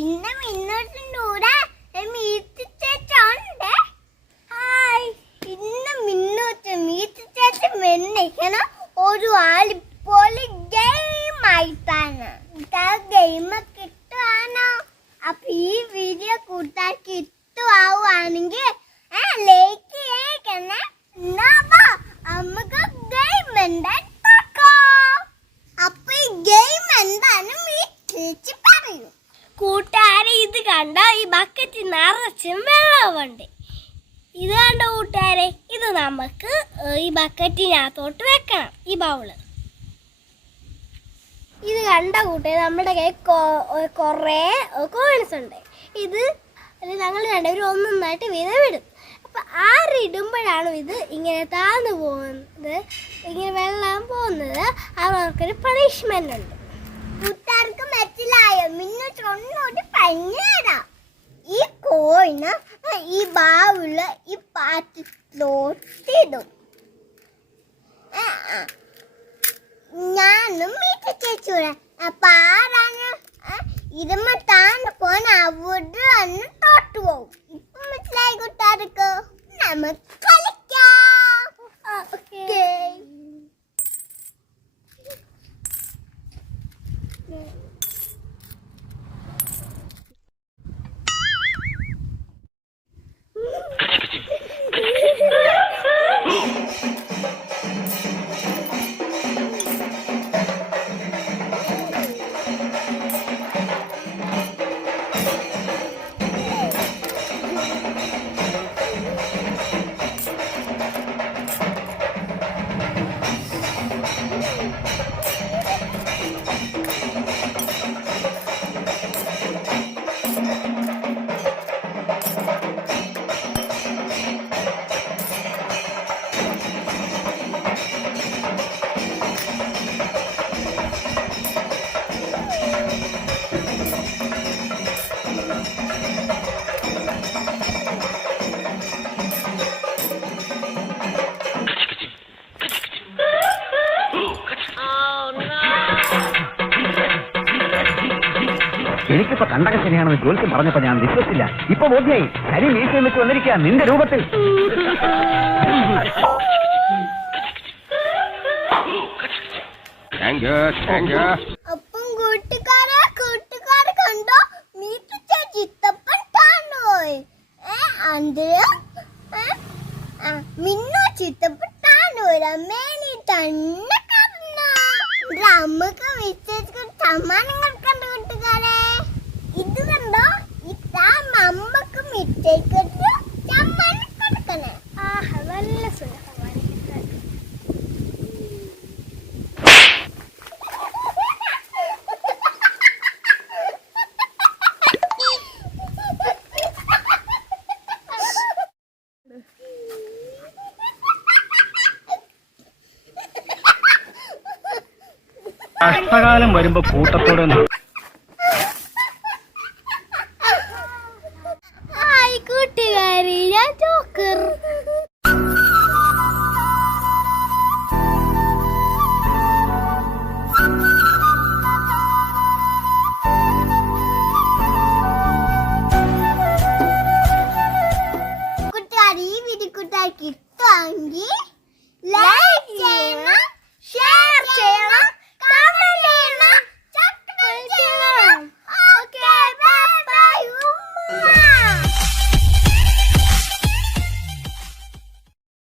ഇന്ന് മിന്നോട്ടിൻ്റെ കൂടെ മീത്ത് ചേച്ചുണ്ട്. ഹായ്, ഇന്ന് മിന്നോട്ട് മീത്ത് ചേച്ചി മെന്നിക്കണം ഒരു ആളിപ്പോലെ ഗെയിമായിട്ടാണ്. ഗെയിം കിട്ടുവാണോ? അപ്പൊ ഈ വീഡിയോ കൂട്ടാർക്ക് ഇഷ്ടമാവുകയാണെങ്കിൽ ലൈക്ക് ചെയ്യണേ. നമുക്ക് ഗെയിം അപ്പൊ ഈ ഗെയിം എന്താണ് ചേച്ചി പറയൂ. കൂട്ടുകാരെ, ഇത് കണ്ടോ? ഈ ബക്കറ്റ് നിറച്ചും വെള്ളമുണ്ട്. ഇത് കണ്ടോ കൂട്ടുകാരെ? ഇത് നമുക്ക് ഈ ബക്കറ്റിനകത്തോട്ട് വെക്കണം, ഈ ബൗള്. ഇത് കണ്ട കൂട്ടുകാരെ, നമ്മുടെ കയ്യിൽ കുറേ കോയിൻസ് ഉണ്ട്. ഇത് ഞങ്ങൾ രണ്ടുപേരും ഒന്നൊന്നായിട്ട് വീതം വിടും. അപ്പം ആറിടുമ്പോഴാണ് ഇത് ഇങ്ങനെ താഴ്ന്നു പോകുന്നത്, ഇങ്ങനെ വെള്ളം പോകുന്നത്. അവർക്കൊരു പണിഷ്മെൻ്റ് ഉണ്ട്. കൂട്ടുകാർക്ക് മനസ്സിലായോ? മിന്നോട്ട് ഒന്നുകൂടി പറഞ്ഞുതരാം. ഈ കോയിന് ഈ ബാവുള്ള ഈ പാത്രത്തിലോട്ടിടും. ഞാനും മീറ്റ ചേച്ചൂടെ. അപ്പൊ ആരാണ് ഇതുമ്മ താന്ന് പോന അവിടെ വന്ന് തോട്ടു പോകും. ഇപ്പൊ മനസ്സിലായി കൂട്ടുകാർക്ക്? നമുക്ക് കളിക്കാം. ഓക്കേ. എനിക്കിപ്പോ കണ്ടക ശരിയാണെന്ന് ജോലിക്ക് പറഞ്ഞപ്പോ ഞാൻ വിശ്വസിച്ചില്ല. ഇപ്പൊ ബോധ്യായി. ശരി മീശയിൽ വെച്ച് വന്നിരിക്കുക നിന്റെ രൂപത്തിൽ. അപ്പം കൂട്ടുകാരെ കണ്ടോ? മീറ്റ് ചേച്ചി ഇഷ്ടപ്പെട്ടാണോയ്? മിന്നു ചിത്തപ്പെട്ടാണോയ്? അമ്മേനി തന്നെ നമുക്ക് വിശ്വസിച്ച് സമ്മാനം കൊടുക്കണ്ട കൂട്ടുകാരെ. ഇത് കണ്ടോ? ഇതാ നമ്മക്ക് മിറ്റേക്ക് സമ്മാനം കൊടുക്കണേ. നല്ല സുഖം. കഷ്ടകാലം വരുമ്പോ കൂട്ടത്തോടെ കൂട്ടുകാരി, ഞാൻ ജോക്കർ. കൂട്ടുകാരി, ഈ വീഡിയോ കൂട്ടുകാർക്ക് ഇഷ്ടമാണെങ്കിൽ